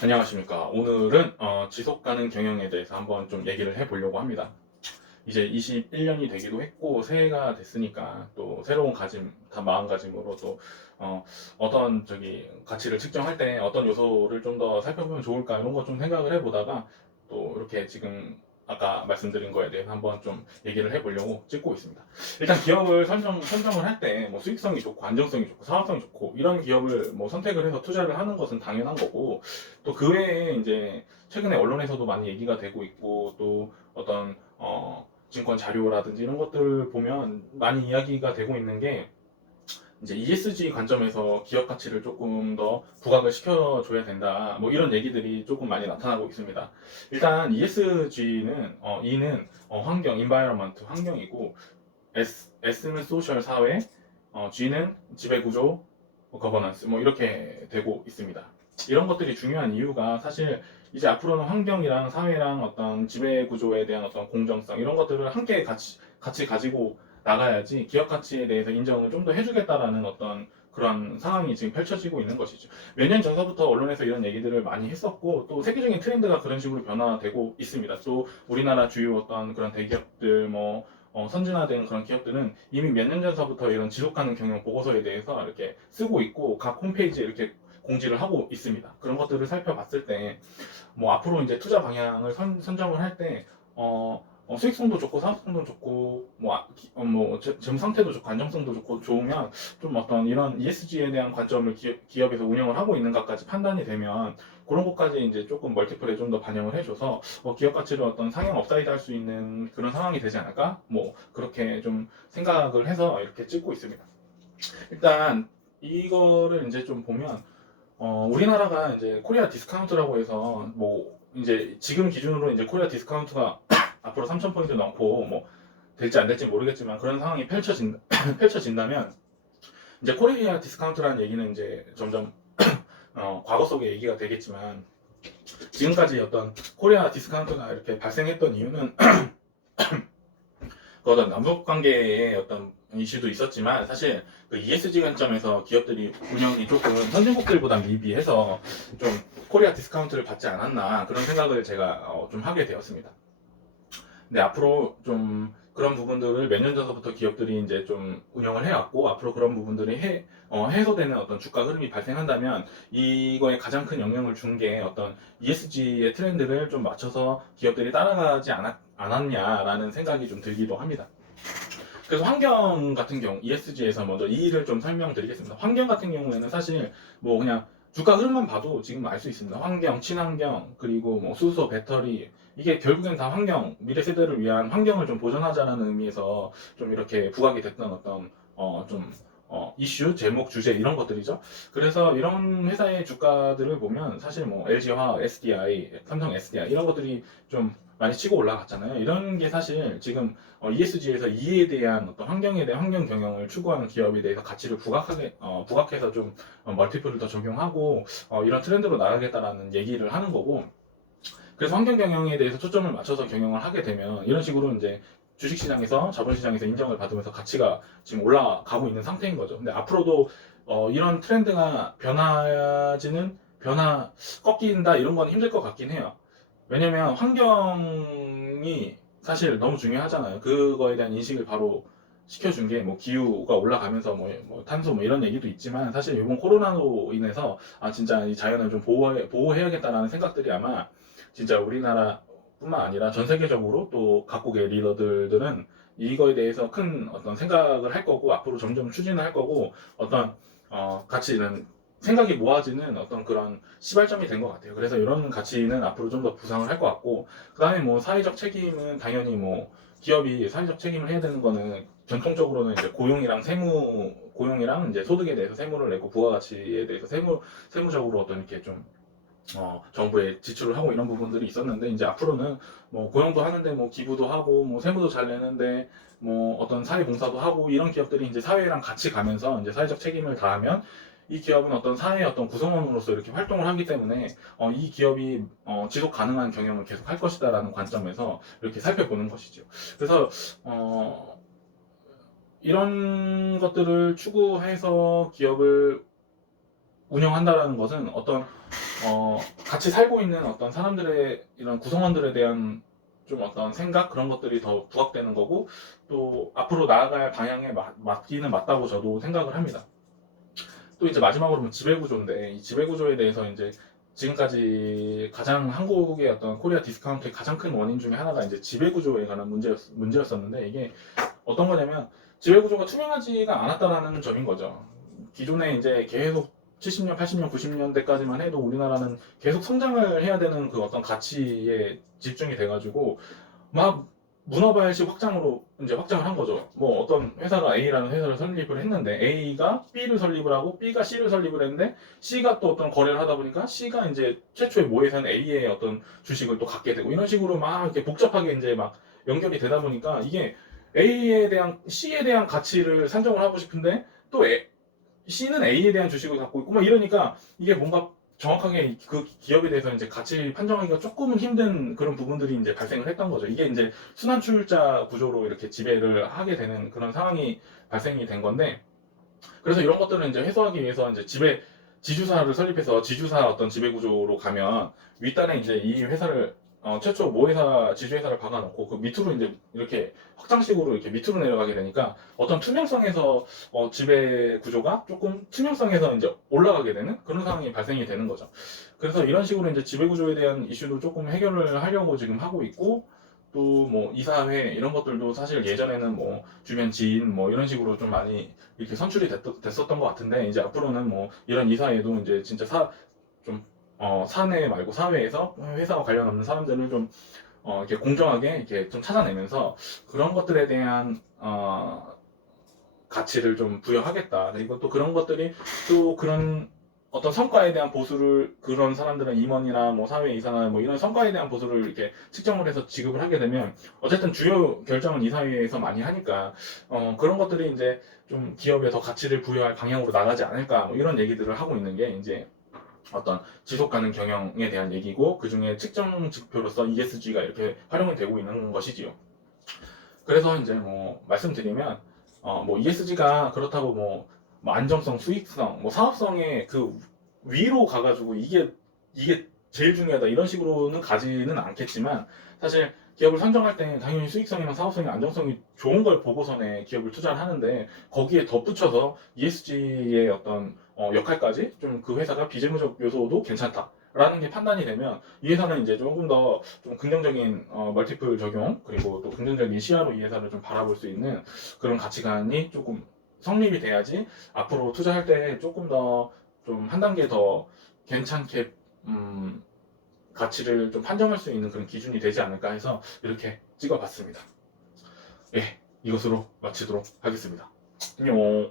안녕하십니까. 오늘은 지속가능 경영에 대해서 한번 좀 얘기를 해보려고 합니다. 이제 21년이 되기도 했고 새해가 됐으니까 또 새로운 마음가짐으로 또 어떤 가치를 측정할 때 어떤 요소를 좀 더 살펴보면 좋을까 이런 거 좀 생각을 해보다가 또 이렇게 지금 아까 말씀드린 거에 대해서 한번 좀 얘기를 해보려고 찍고 있습니다. 일단 기업을 선정을 할 때 뭐 수익성이 좋고 안정성이 좋고 사업성이 좋고 이런 기업을 뭐 선택을 해서 투자를 하는 것은 당연한 거고, 또 그 외에 이제 최근에 언론에서도 많이 얘기가 되고 있고 또 어떤 증권 자료라든지 이런 것들 보면 많이 이야기가 되고 있는 게 이제 ESG 관점에서 기업 가치를 조금 더 부각을 시켜줘야 된다. 뭐 이런 얘기들이 조금 많이 나타나고 있습니다. 일단 ESG는 E는 환경, environment 환경이고, S는 social 사회, G는 지배 구조, 거버넌스 뭐 이렇게 되고 있습니다. 이런 것들이 중요한 이유가 사실 이제 앞으로는 환경이랑 사회랑 어떤 지배 구조에 대한 어떤 공정성 이런 것들을 함께 같이 가지고 나가야지 기업 가치에 대해서 인정을 좀 더 해주겠다라는 어떤 그런 상황이 지금 펼쳐지고 있는 것이죠. 몇 년 전서부터 언론에서 이런 얘기들을 많이 했었고 또 세계적인 트렌드가 그런 식으로 변화되고 있습니다. 또 우리나라 주요 어떤 그런 대기업들 뭐 선진화된 그런 기업들은 이미 몇 년 전서부터 이런 지속가능 경영 보고서에 대해서 이렇게 쓰고 있고 각 홈페이지에 이렇게 공지를 하고 있습니다. 그런 것들을 살펴봤을 때 뭐 앞으로 이제 투자 방향을 선정을 할 때 수익성도 좋고 사업성도 좋고 뭐 재무 상태도 좋고 안정성도 좋고 좋으면 좀 어떤 이런 ESG에 대한 관점을 기업에서 운영을 하고 있는가까지 판단이 되면 그런 것까지 이제 조금 멀티플에 좀 더 반영을 해줘서 기업 가치를 어떤 상향 업사이드 할 수 있는 그런 상황이 되지 않을까? 뭐 그렇게 좀 생각을 해서 이렇게 찍고 있습니다. 일단 이거를 이제 좀 보면 우리나라가 이제 코리아 디스카운트라고 해서 뭐 이제 지금 기준으로 이제 코리아 디스카운트가 앞으로 3,000포인트 넣고 뭐 될지 안 될지 모르겠지만 그런 상황이 펼쳐진다면 이제 코리아 디스카운트라는 얘기는 이제 점점 과거 속의 얘기가 되겠지만, 지금까지 어떤 코리아 디스카운트가 이렇게 발생했던 이유는 그 어떤 남북 관계의 어떤 이슈도 있었지만 사실 그 ESG 관점에서 기업들이 운영이 조금 선진국들보다 미비해서 좀 코리아 디스카운트를 받지 않았나 그런 생각을 제가 좀 하게 되었습니다. 근데 앞으로 좀 그런 부분들을 몇 년 전부터 기업들이 이제 좀 운영을 해왔고 앞으로 그런 부분들이 해소되는 어떤 주가 흐름이 발생한다면 이거에 가장 큰 영향을 준 게 어떤 ESG의 트렌드를 좀 맞춰서 기업들이 따라가지 않았냐라는 생각이 좀 들기도 합니다. 그래서 환경 같은 경우 ESG에서 먼저 이의를 좀 설명드리겠습니다. 환경 같은 경우에는 사실 뭐 그냥 주가 흐름만 봐도 지금 알 수 있습니다. 환경, 친환경, 그리고 뭐 수소, 배터리 이게 결국엔 다 환경, 미래 세대를 위한 환경을 좀 보존하자라는 의미에서 좀 이렇게 부각이 됐던 어떤 이슈, 제목, 주제 이런 것들이죠. 그래서 이런 회사의 주가들을 보면 사실 뭐 LG화학, SDI, 삼성 SDI 이런 것들이 좀 많이 치고 올라갔잖아요. 이런 게 사실 지금 ESG에서 이에 대한 어떤 환경에 대한 환경 경영을 추구하는 기업에 대해서 가치를 부각해서 좀 멀티플을 더 적용하고 이런 트렌드로 나가겠다라는 얘기를 하는 거고, 그래서 환경 경영에 대해서 초점을 맞춰서 경영을 하게 되면 이런 식으로 이제 주식시장에서 자본시장에서 인정을 받으면서 가치가 지금 올라가고 있는 상태인 거죠. 근데 앞으로도 이런 트렌드가 꺾인다 이런 건 힘들 것 같긴 해요. 왜냐면 환경이 사실 너무 중요하잖아요. 그거에 대한 인식을 바로 시켜준 게 뭐 기후가 올라가면서 뭐 탄소 뭐 이런 얘기도 있지만 사실 이번 코로나로 인해서 진짜 이 자연을 좀 보호해야겠다라는 생각들이 아마 진짜 우리나라뿐만 아니라 전 세계적으로 또 각국의 리더들은 이거에 대해서 큰 어떤 생각을 할 거고 앞으로 점점 추진을 할 거고 어떤 가치는 생각이 모아지는 어떤 그런 시발점이 된 것 같아요. 그래서 이런 가치는 앞으로 좀 더 부상을 할 것 같고, 그 다음에 뭐 사회적 책임은 당연히 뭐 기업이 사회적 책임을 해야 되는 거는 전통적으로는 이제 고용이랑 이제 소득에 대해서 세무를 내고 부가가치에 대해서 세무적으로 어떤 이렇게 좀 정부에 지출을 하고 이런 부분들이 있었는데, 이제 앞으로는 뭐 고용도 하는데 뭐 기부도 하고 뭐 세무도 잘 내는데 뭐 어떤 사회 봉사도 하고 이런 기업들이 이제 사회랑 같이 가면서 이제 사회적 책임을 다하면 이 기업은 어떤 사회의 어떤 구성원으로서 이렇게 활동을 하기 때문에 이 기업이 지속 가능한 경영을 계속 할 것이다라는 관점에서 이렇게 살펴보는 것이죠. 그래서 이런 것들을 추구해서 기업을 운영한다라는 것은 어떤 같이 살고 있는 어떤 사람들의 이런 구성원들에 대한 좀 어떤 생각 그런 것들이 더 부각되는 거고 또 앞으로 나아갈 방향에 맞기는 맞다고 저도 생각을 합니다. 또 이제 마지막으로 뭐 지배구조인데 이 지배구조에 대해서 이제 지금까지 가장 한국의 어떤 코리아 디스카운트의 가장 큰 원인 중에 하나가 이제 지배구조에 관한 문제였었는데 이게 어떤 거냐면 지배구조가 투명하지가 않았다라는 점인 거죠. 기존에 이제 계속 70년, 80년, 90년대까지만 해도 우리나라는 계속 성장을 해야 되는 그 어떤 가치에 집중이 돼가지고 막 문어발식 확장으로 이제 확장을 한 거죠. 뭐 어떤 회사가 A라는 회사를 설립을 했는데 A가 B를 설립을 하고 B가 C를 설립을 했는데 C가 또 어떤 거래를 하다 보니까 C가 이제 최초의 모회사는 A의 어떤 주식을 또 갖게 되고 이런 식으로 막 이렇게 복잡하게 이제 막 연결이 되다 보니까 이게 A에 대한 C에 대한 가치를 산정을 하고 싶은데 또 C는 A에 대한 주식을 갖고 있고 막 이러니까 이게 뭔가 정확하게 그 기업에 대해서 이제 가치 판정하기가 조금은 힘든 그런 부분들이 이제 발생을 했던 거죠. 이게 이제 순환 출자 구조로 이렇게 지배를 하게 되는 그런 상황이 발생이 된 건데 그래서 이런 것들은 이제 해소하기 위해서 이제 지주사를 설립해서 지주사 어떤 지배 구조로 가면 윗단에 이제 이 회사를 최초 모회사 지주회사를 박아놓고 그 밑으로 이제 이렇게 확장식으로 이렇게 밑으로 내려가게 되니까 어떤 투명성에서 지배 구조가 조금 투명성에서 이제 올라가게 되는 그런 상황이 발생이 되는 거죠. 그래서 이런 식으로 이제 지배 구조에 대한 이슈도 조금 해결을 하려고 지금 하고 있고 또 뭐 이사회 이런 것들도 사실 예전에는 뭐 주변 지인 뭐 이런 식으로 좀 많이 이렇게 선출이 됐었던 것 같은데 이제 앞으로는 뭐 이런 이사회도 이제 진짜 좀 사내 말고 사회에서 회사와 관련 없는 사람들을 좀 이렇게 공정하게 이렇게 좀 찾아내면서 그런 것들에 대한 가치를 좀 부여하겠다. 그리고 또 그런 것들이 또 그런 어떤 성과에 대한 보수를 그런 사람들은 임원이나 뭐 사회이사나 뭐 이런 성과에 대한 보수를 이렇게 측정을 해서 지급을 하게 되면 어쨌든 주요 결정은 이사회에서 많이 하니까 그런 것들이 이제 좀 기업에 더 가치를 부여할 방향으로 나가지 않을까 뭐 이런 얘기들을 하고 있는 게 이제 어떤 지속 가능 경영에 대한 얘기고 그 중에 측정 지표로서 ESG가 이렇게 활용이 되고 있는 것이지요. 그래서 이제 뭐 말씀드리면 뭐 ESG가 그렇다고 뭐 안정성, 수익성, 뭐 사업성의 그 위로 가가지고 이게 제일 중요하다 이런 식으로는 가지는 않겠지만 사실 기업을 선정할 때 당연히 수익성이나 사업성이 안정성이 좋은 걸 보고서는 기업을 투자를 하는데 거기에 덧붙여서 ESG의 어떤 역할까지 좀 그 회사가 비재무적 요소도 괜찮다. 라는 게 판단이 되면 이 회사는 이제 조금 더 좀 긍정적인 멀티플 적용 그리고 또 긍정적인 시야로 이 회사를 좀 바라볼 수 있는 그런 가치관이 조금 성립이 돼야지 앞으로 투자할 때 조금 더 좀 한 단계 더 괜찮게 가치를 좀 판정할 수 있는 그런 기준이 되지 않을까 해서 이렇게 찍어봤습니다. 예, 이것으로 마치도록 하겠습니다. 안녕.